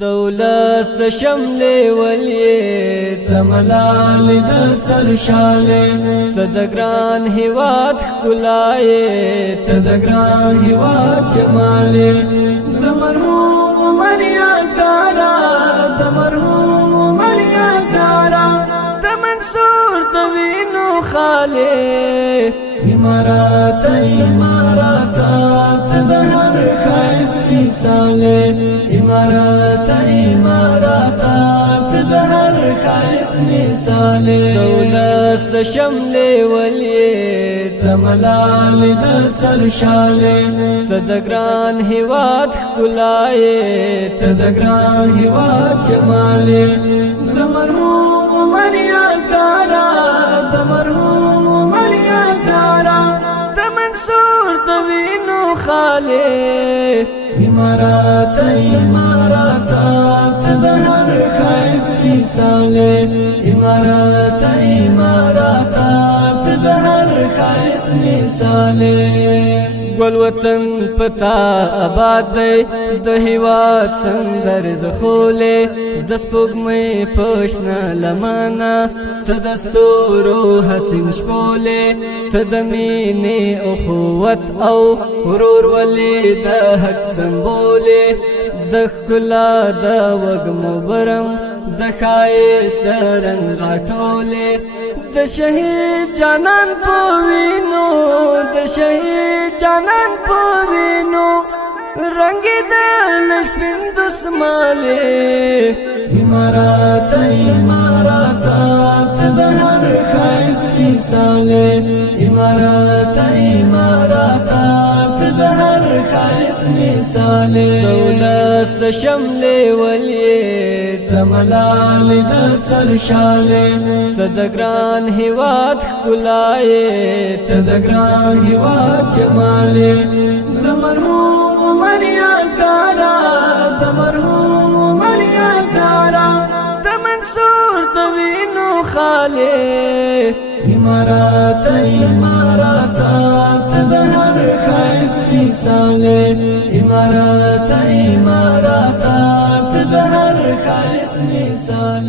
دولس د شمل ولید د ملال د سرشاله ته د ګران هیواد ښکلایې ته د ګران هیواد جمال د مرحوم عمر یادګارا د مرحوم عمر یادګارا د منصور د وینو خاله امارات امارات د هر خیس مثال امارات امارات د هر خیس مثال دولس د شمل ولید د ملال د سرشاله ته د ګران هیواد ښکلایې ته د ګران هیواد جمال د مرحوم عمر یادګارا د مرحوم عمر یادګارا د منصور د وینو خاله امارات امارات د هر خیس مثال امارات امارات د هر خیس مثال ګل وطن پتا آباد دی د هیواد سندر زخوله د سپوږمۍ پښنا لمانه ته د ستورو حسین شپوله ته د مینې او قوت او ورور ولې د حق سمبوله د ښکلا د وږمو برم د ښایست د رنګ غاټوله د شهید جانان په وینو د شهید جانان په وینو رنگ دل سپین دسماله امارات امارات د هر خیس مثال امارات امارات د هر خیس مثال دولس د شمل ولید د ملال د سرشاله ته د ګران هیواد ښکلایې ته د ګران هیواد جمال د مرحوم عمر یادګارا د مرحوم عمر یادګارا د منصور د وینو خاله امارات امارات د هر خیس مثال امارات امارات د هر خیس مثال